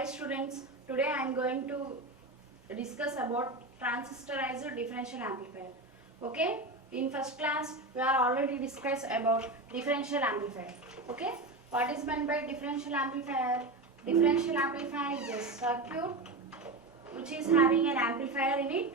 Hi students, today I am going to discuss about transistorized differential amplifier. Okay, in first class we are already discussed about differential amplifier. Okay, what is meant by differential amplifier? Differential amplifier is a circuit which is having an amplifier in it.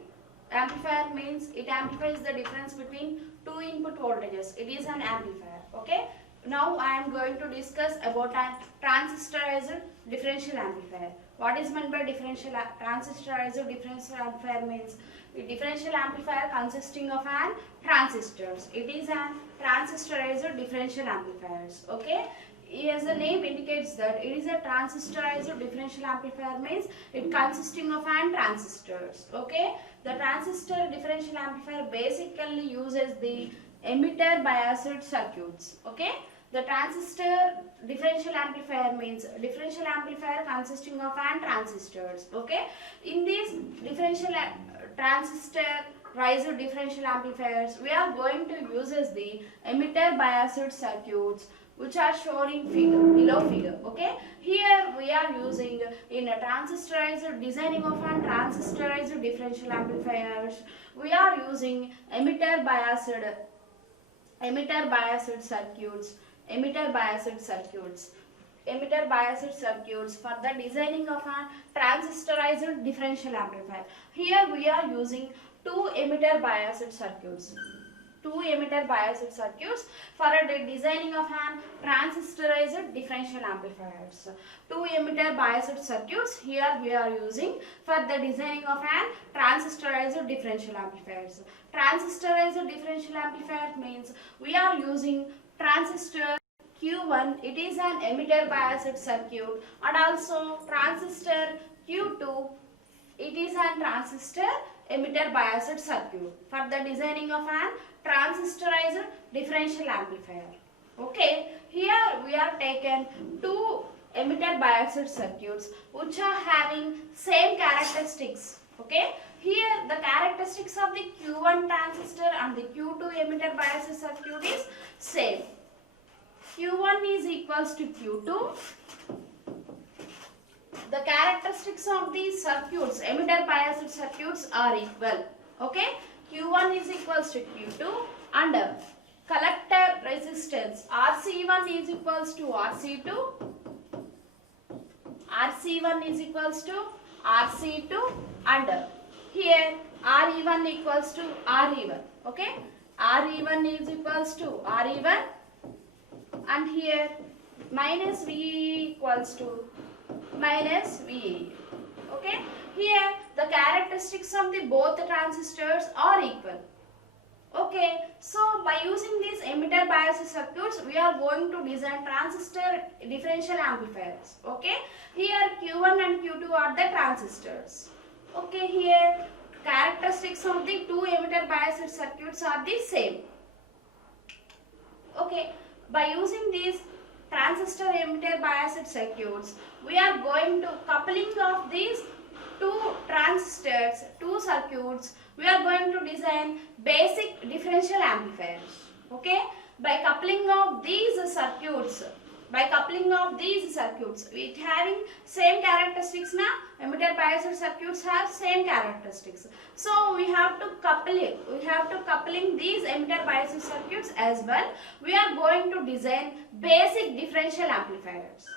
Amplifier means it amplifies the difference between two input voltages. It is an amplifier. Okay. Now I am going to discuss about a transistorized differential amplifier. What is meant by transistorized differential amplifier means a differential amplifier consisting of an transistors. It is an transistorized differential amplifiers. Okay. As the name indicates that it is a transistorized differential amplifier means it consisting of an transistors. Okay, the transistor differential amplifier basically uses the emitter biased circuits. Okay, the transistor differential amplifier means differential amplifier consisting of an transistors. Okay, in these differential transistor riser differential amplifiers we are going to use as the emitter biased circuits which are shown in below figure. Okay, here we are using in a transistorized designing of a transistorized differential amplifiers we are using emitter biased circuits for the designing of a transistorized differential amplifier. Here we are using two emitter biased circuits for the designing of an transistorized differential amplifiers. Two emitter biased circuits here we are using for the designing of an transistorized differential amplifiers. Transistorized differential amplifier means we are using transistor Q1, it is an emitter biased circuit, and also transistor Q2, it is an transistor emitter biased circuit for the designing of an transistorized differential amplifier. Okay, here we are taken two emitter biased circuits which are having same characteristics. Okay, here the characteristics of the Q1 transistor and the Q2 emitter biased circuit is same. Q1 is equals to Q2. The characteristics of these circuits, emitter biased circuits, are equal. Okay, Q1 is equals to Q2 and collector resistance RC1 is equals to RC2. RC1 is equals to RC2 and here RE1 equals to RE1. Okay, RE1 is equals to RE1 and here minus VE equals to minus VE. Okay, here the characteristics of the both the transistors are equal. Okay, so by using these emitter biased circuits we are going to design transistor differential amplifiers. Okay, here Q1 and Q2 are the transistors. Okay, here characteristics of the two emitter biased circuits are the same. Okay, by using these transistor emitter biased circuits we are going to coupling of these two transistors, two circuits, we are going to design basic differential amplifiers. Okay, by coupling of these circuits it having same characteristics na, emitter biased circuits have same characteristics, so we have to coupling these emitter biased circuits as well. We are going to design basic differential amplifiers.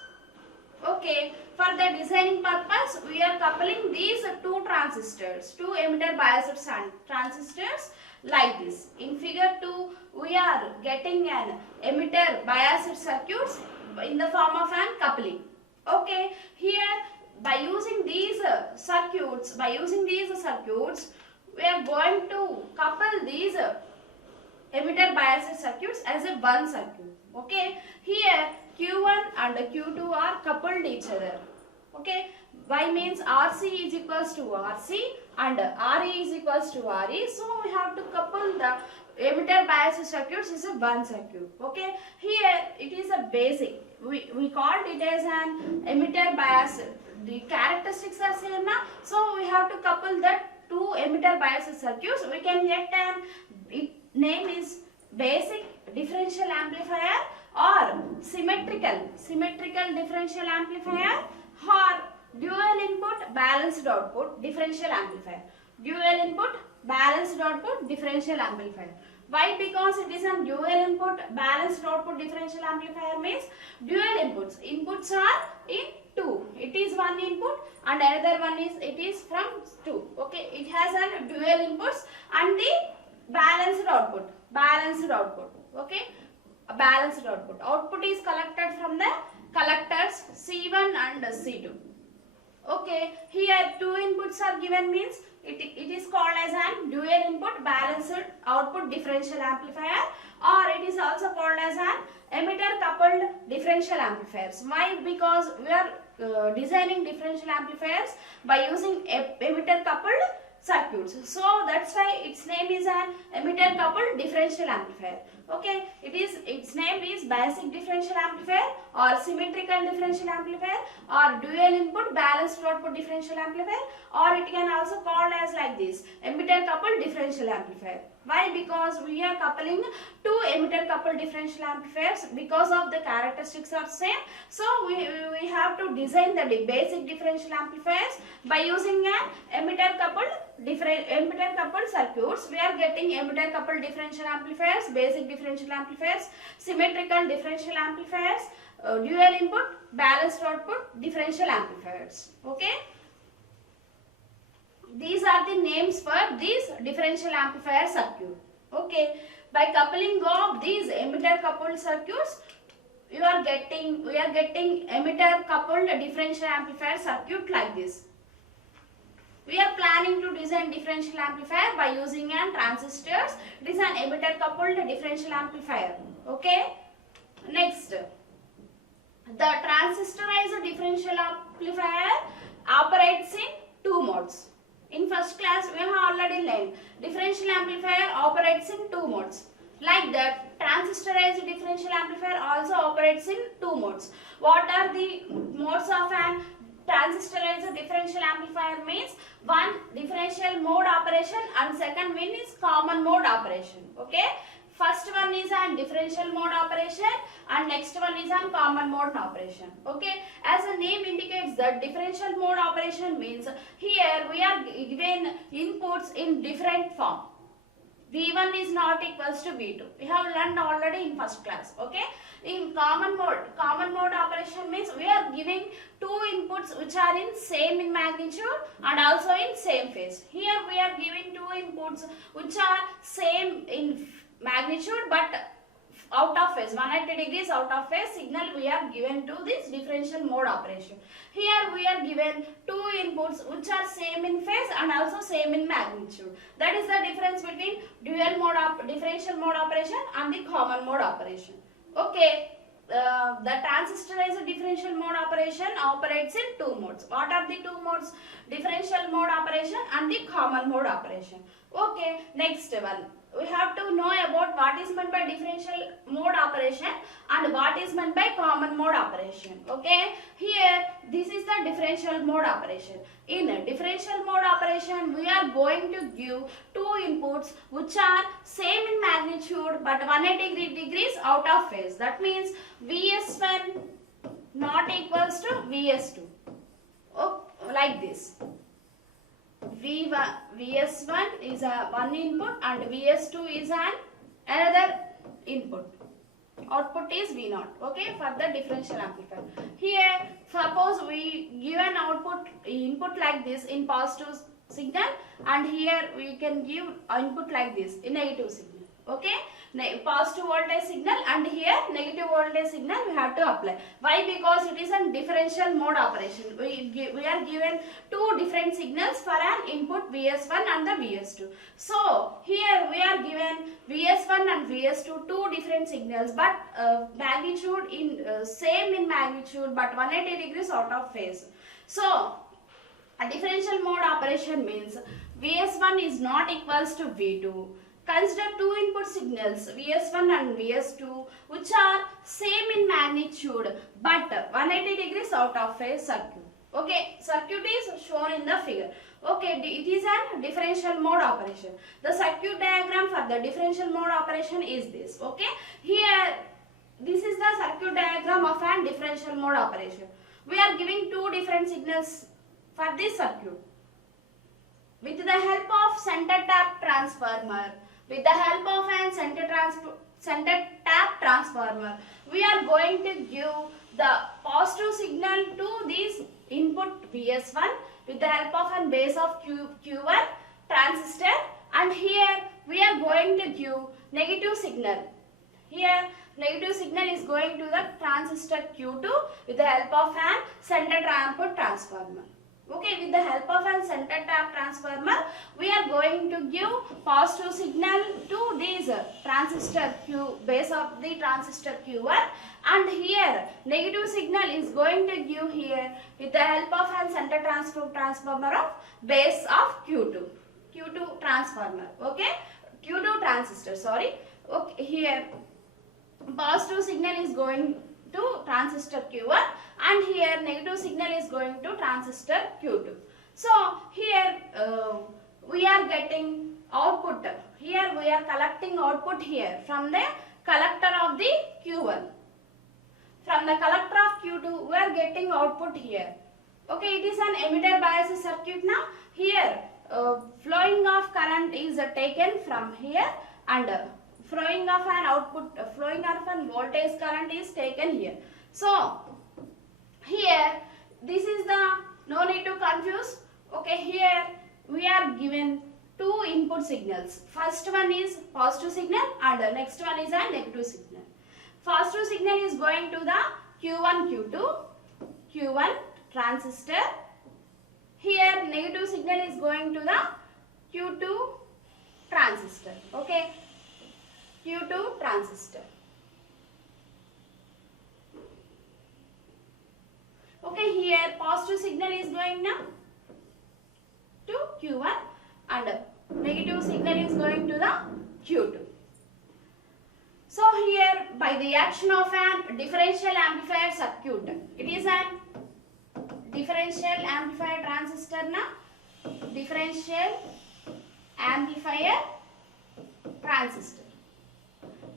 Okay, for the designing purpose we are coupling these two transistors, two emitter biased transistors like this. In figure 2 we are getting an emitter biased circuits in the form of an coupling. Okay, here by using these circuits we are going to couple these emitter biased circuits as a one circuit. Okay, here Q1 and Q2 are coupled each other. Okay, Y means RC is equals to RC and RE is equals to RE. So we have to couple the emitter biased circuits is a one circuit. Okay, here it is a basic. We called it as an emitter bias. The characteristics are same na, so we have to couple that two emitter biased circuits. We can get an name is basic differential amplifier or symmetrical differential amplifier or dual input balanced output differential amplifier. Dual input balanced output differential amplifier. Why? Because it is a dual input balanced output differential amplifier means dual inputs. Inputs are in two. It is one input and another one is it is from two. Okay, it has a dual inputs and the balanced output. Balanced output. Okay, a balanced output. Output is collected from the collectors C1 and C2. Okay, here two inputs are given means it is called as an dual input balanced output differential amplifier, or it is also called as an emitter coupled differential amplifiers. Why? Because we are designing differential amplifiers by using emitter coupled circuits. So that's why its name is an emitter coupled differential amplifier. Okay, its name is basic differential amplifier or symmetrical differential amplifier or dual input balanced output differential amplifier, or it can also called as like this, emitter coupled differential amplifier. Why? Because we are coupling two emitter coupled differential amplifiers because of the characteristics are same. So we have to design the basic differential amplifiers by using an emitter coupled circuits. We are getting emitter coupled differential amplifiers, basic differential amplifiers, symmetrical differential amplifiers, dual input balanced output differential amplifiers. Okay, these are the names for these differential amplifier circuit. Okay, by coupling of these emitter coupled circuits, we are getting emitter coupled differential amplifier circuit like this. We are planning to design differential amplifier by using an transistors. It is an emitter coupled differential amplifier. Okay. Next, the transistorized differential amplifier operates in two modes. In first class, we have already learned differential amplifier operates in two modes. Like that, transistorized differential amplifier also operates in two modes. What are the modes of an transistorized differential amplifier? Means one, differential mode operation, and second one is common mode operation. Okay, first one is an differential mode operation and next one is an common mode operation. Okay, as the name indicates, that differential mode operation means here we are given inputs in different form. V1 is not equals to V2. We have learned already in first class. Okay, in common mode operation means we are giving two inputs which are in same in magnitude and also in same phase. Here we are giving two inputs which are same in magnitude but out of phase, 180 degrees out of phase signal we are given to this differential mode operation. Here we are given two inputs which are same in phase and also same in magnitude. That is the difference between differential mode operation and the common mode operation. Okay, the transistorized differential mode operation operates in two modes. What are the two modes? Differential mode operation and the common mode operation. Okay, next one. We have to know about what is meant by differential mode operation and what is meant by common mode operation. Okay, here this is the differential mode operation. In a differential mode operation, we are going to give two inputs which are same in magnitude but 180 degrees out of phase. That means Vs1 not equals to Vs2. Oh, like this. Vs1 is a one input and Vs2 is another input. Output is V0. Okay, for the differential amplifier. Here, suppose we give an input like this in positive signal, and here we can give input like this in negative signal. Okay, positive voltage signal and here negative voltage signal we have to apply. Why? Because it is a differential mode operation. We are given two different signals for an input Vs1 and the Vs2. So here we are given Vs1 and Vs2 two different signals but magnitude in same in magnitude but 180 degrees out of phase. So a differential mode operation means Vs1 is not equals to V2. Consider two input signals Vs1 and Vs2 which are same in magnitude but 180 degrees out of phase circuit. Okay, circuit is shown in the figure. Okay, it is a differential mode operation. The circuit diagram for the differential mode operation is this. Okay, here this is the circuit diagram of a differential mode operation. we are giving two different signals for this circuit. With the help of center tap transformer, with the help of an center tap transformer, we are going to give the positive signal to this input Vs1 with the help of an base of Q1 transistor, and here we are going to give negative signal. Here negative signal is going to the transistor Q2 with the help of an center input transformer. Okay, with the help of a center tap transformer, we are going to give positive signal to this transistor Q, base of the transistor Q1, and here negative signal is going to give here with the help of a center transformer of base of Q2 transformer. Okay, Q2 transistor, sorry. Okay, here positive signal is going to transistor Q1 and here negative signal is going to transistor Q2. So here we are getting output. Here we are collecting output here from the collector of the Q1. From the collector of Q2 we are getting output here. Okay, it is an emitter bias circuit now. Here flowing of current is taken from here and flowing of an output, flowing of an voltage current is taken here. So here this is the, no need to confuse. Okay, here we are given two input signals. First one is positive signal and the next one is a negative signal. Positive signal is going to the Q1 transistor. Here negative signal is going to the Q2 transistor. Okay, Q2 transistor. Okay, here positive signal is going now to Q1 and negative signal is going to the Q2. So here by the action of an differential amplifier circuit, it is an differential amplifier transistor now, differential amplifier transistor.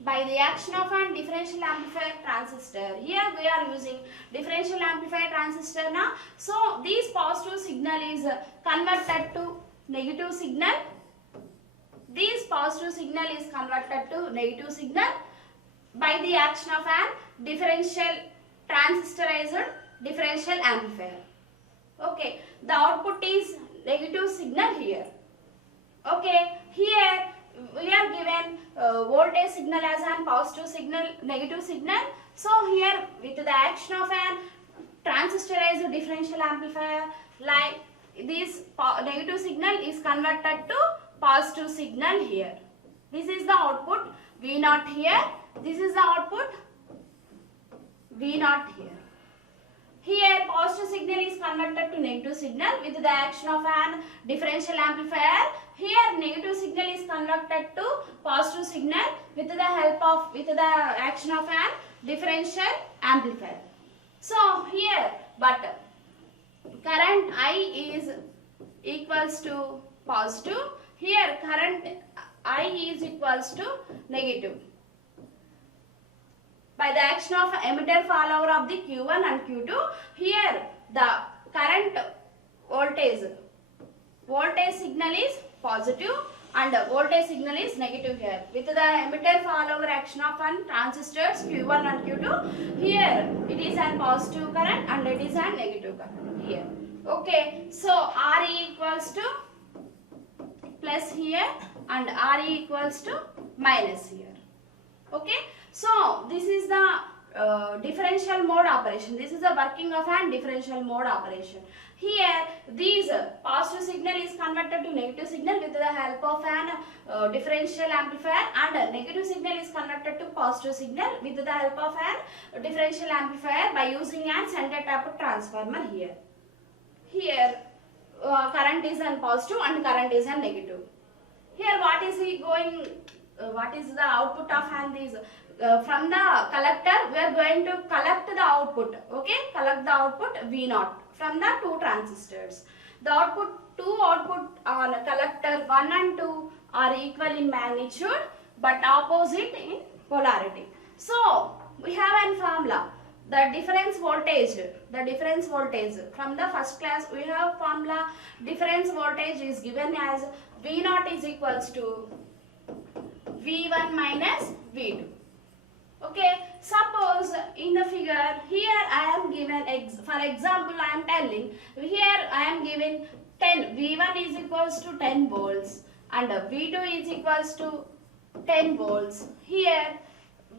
By the action of a differential amplifier transistor, here we are using differential amplifier transistor now. So this positive signal is converted to negative signal. This positive signal is converted to negative signal by the action of an differential transistorized differential amplifier. Okay, the output is negative signal here. Okay, here we are given voltage signal as an positive signal, negative signal. So here with the action of an transistorized differential amplifier, like this negative signal is converted to positive signal here. This is the output V0 here. This is the output V0 here. Here positive signal is converted to negative signal with the action of an differential amplifier. Here negative signal is converted to positive signal with the help of, with the action of an differential amplifier. So here, but current I is equals to positive. Here current I is equals to negative. By the action of emitter follower of the Q1 and Q2, here the current voltage signal is positive and voltage signal is negative here. With the emitter follower action of an transistors Q1 and Q2, here it is a positive current and it is a negative current here. Okay, so Re equals to plus here and Re equals to minus here. Okay, so this is the differential mode operation. This is the working of an differential mode operation. Here these positive signal is converted to negative signal with the help of an differential amplifier, and negative signal is converted to positive signal with the help of an differential amplifier by using an center tap transformer here. Here current is an positive and current is an negative. Here what is he going? What is the output of and these from the collector? We are going to collect the output. Okay, collect the output V0 from the two transistors. The two output on collector 1 and 2 are equal in magnitude but opposite in polarity. So we have a formula. the difference voltage. From the first class we have formula. Difference voltage is given as V naught is equals to V1 minus V2. Okay, suppose in the figure here I am given, for example I am telling, here I am given 10, V1 is equals to 10 volts and V2 is equals to 10 volts. Here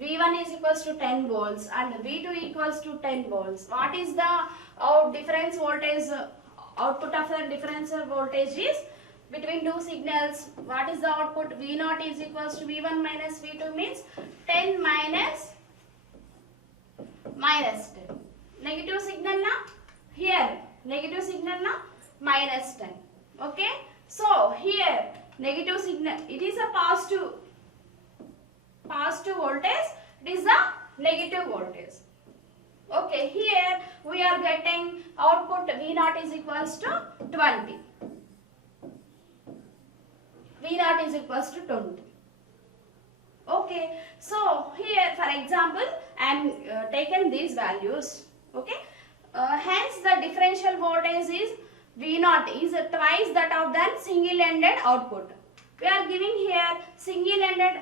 V1 is equals to 10 volts and V2 equals to 10 volts. What is the difference voltage, output of the differential voltage is between two signals? What is the output? V0 is equals to V1 minus V2 means 10 minus 10. Negative signal na? Here negative signal na? Minus 10. Okay. So here negative signal, it is a positive voltage, it is a negative voltage. Okay, here we are getting output V0 is equals to 20. V0 is equals to 20. Okay, so here for example I am taken these values. Okay, hence the differential voltage is V0 is twice that of the single-ended output. We are giving here single-ended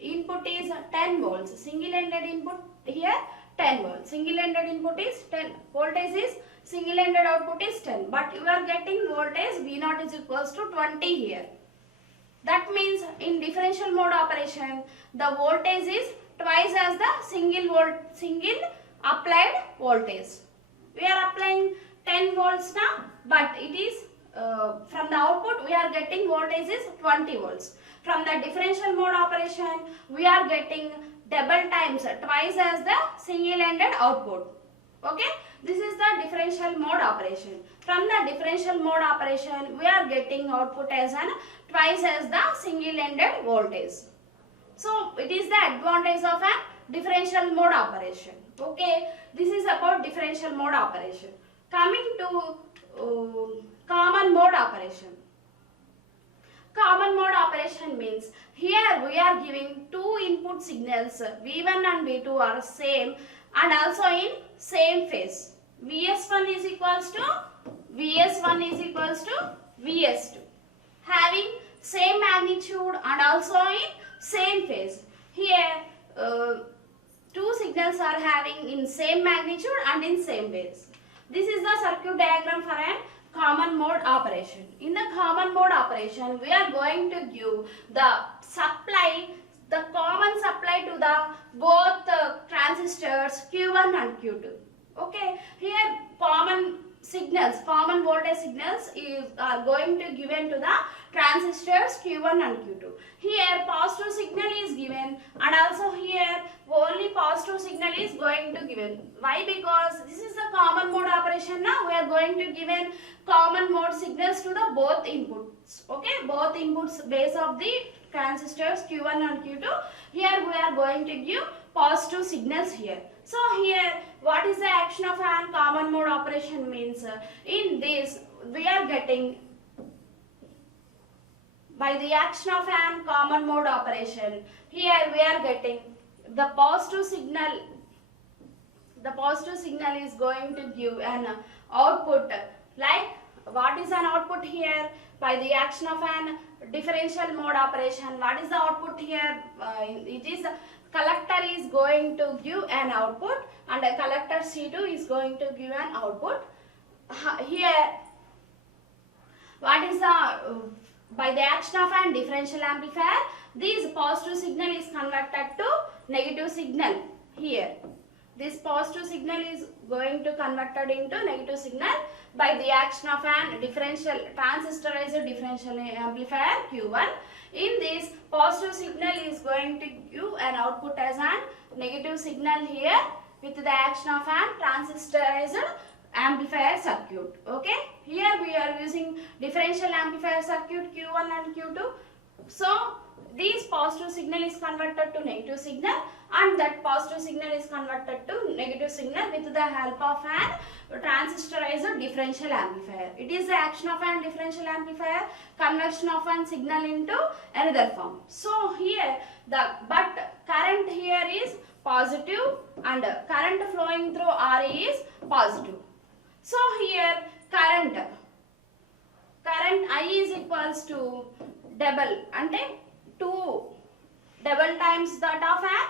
input is 10 volts. Single-ended input here 10 volts. Single-ended input is 10. Voltage is single-ended output is 10. But you are getting voltage V0 is equals to 20 here. That means in differential mode operation, the voltage is twice as the single applied voltage. We are applying 10 volts now, but it is from the output we are getting voltage is 20 volts. From the differential mode operation, we are getting double times, twice as the single-ended output. Okay, this is the differential mode operation. From the differential mode operation, we are getting output as an twice as the single-ended voltage. So it is the advantage of a differential mode operation. Okay, this is about differential mode operation. Coming to common mode operation. Common mode operation means here we are giving two input signals, V1 and V2 are same and also in same phase. Vs1 is equals to Vs2, having same magnitude and also in same phase. Here two signals are having in same magnitude and in same phase. This is the circuit diagram for a common mode operation. In the common mode operation, we are going to give the supply, the common supply to the both transistors Q1 and Q2. Okay, here common signals, common voltage signals are going to given to the transistors Q1 and Q2. Here positive signal is given and also here only positive signal is going to given. Why? Because this is the common mode operation. Now we are going to given common mode signals to the both inputs. Okay, both inputs base of the transistors Q1 and Q2. Here we are going to give positive signals here. So here what is the action of a common mode operation means in this we are getting by the action of a common mode operation, here we are getting the positive signal. The positive signal is going to give an output. Like what is an output here? By the action of an differential mode operation, what is the output here? It is collector is going to give an output and a collector C2 is going to give an output. Here what is the by the action of an differential amplifier, this positive signal is converted to negative signal here. This positive signal is going to converted into negative signal by the action of an differential transistorized differential amplifier Q1. In this positive signal is going to give an output as an negative signal here with the action of an transistorized amplifier circuit. Okay, here we are using differential amplifier circuit Q1 and Q2. So this positive signal is converted to negative signal and that positive signal is converted to negative signal with the help of an transistorized differential amplifier. It is the action of an differential amplifier, conversion of an signal into another form. So here but current here is positive and current flowing through RE is positive. So here current I is equals to double ante 2 double times that of an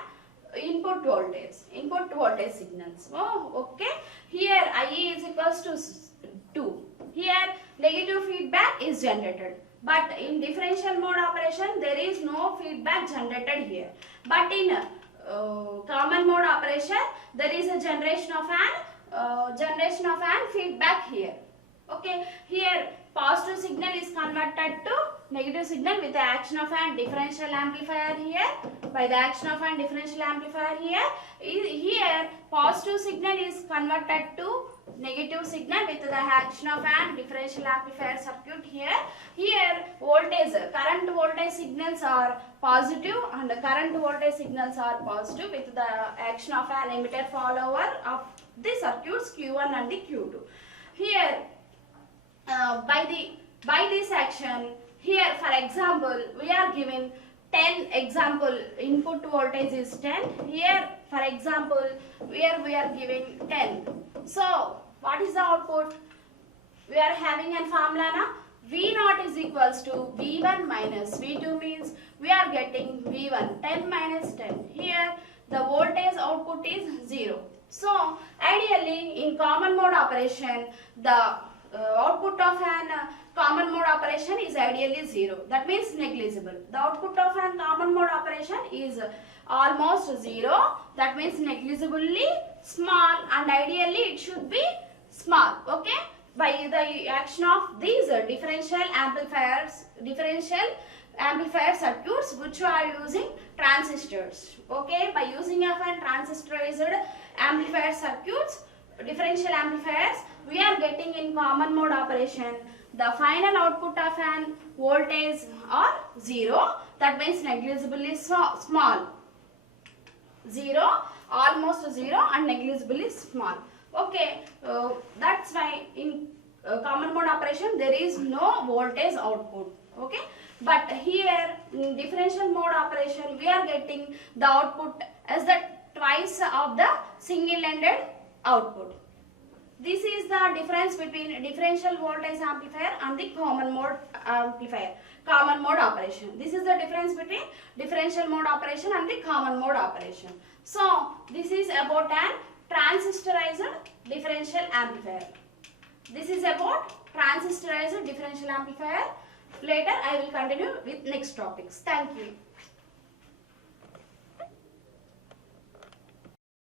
input voltage signals. Okay, here I is equals to 2. Here negative feedback is generated, but in differential mode operation there is no feedback generated here, but in common mode operation there is a generation of an feedback here. Okay, here positive signal is converted to negative signal with the action of an differential amplifier here. By the action of an differential amplifier here positive signal is converted to negative signal with the action of an differential amplifier circuit here. Here voltage, current voltage signals are positive and current voltage signals are positive with the action of an emitter follower of the circuits Q1 and the Q2. Here by this action, here for example we are given 10 example input voltage is 10. Here for example where we are giving 10. So what is the output? We are having a formula na? V0 is equals to V1 minus V2 means we are getting V1 10 minus 10. Here the voltage output is 0. So ideally in common mode operation the output of an common mode operation is ideally 0. That means negligible. The output of an common mode operation is almost 0. That means negligibly small, and ideally it should be small. Okay. By the action of these differential amplifier circuits which are using transistors. Okay. By using of an transistorized amplifier circuits, differential amplifiers, we are getting in common mode operation the final output of an voltage are 0. That means negligibly small. 0, almost 0 and negligibly small. Okay, that's why in common mode operation there is no voltage output. Okay, but here in differential mode operation we are getting the output as the twice of the single-ended output. This is the difference between differential voltage amplifier and the common mode amplifier, common mode operation. This is the difference between differential mode operation and the common mode operation. So this is about an transistorized differential amplifier. This is about transistorized differential amplifier. Later I will continue with next topics. Thank you.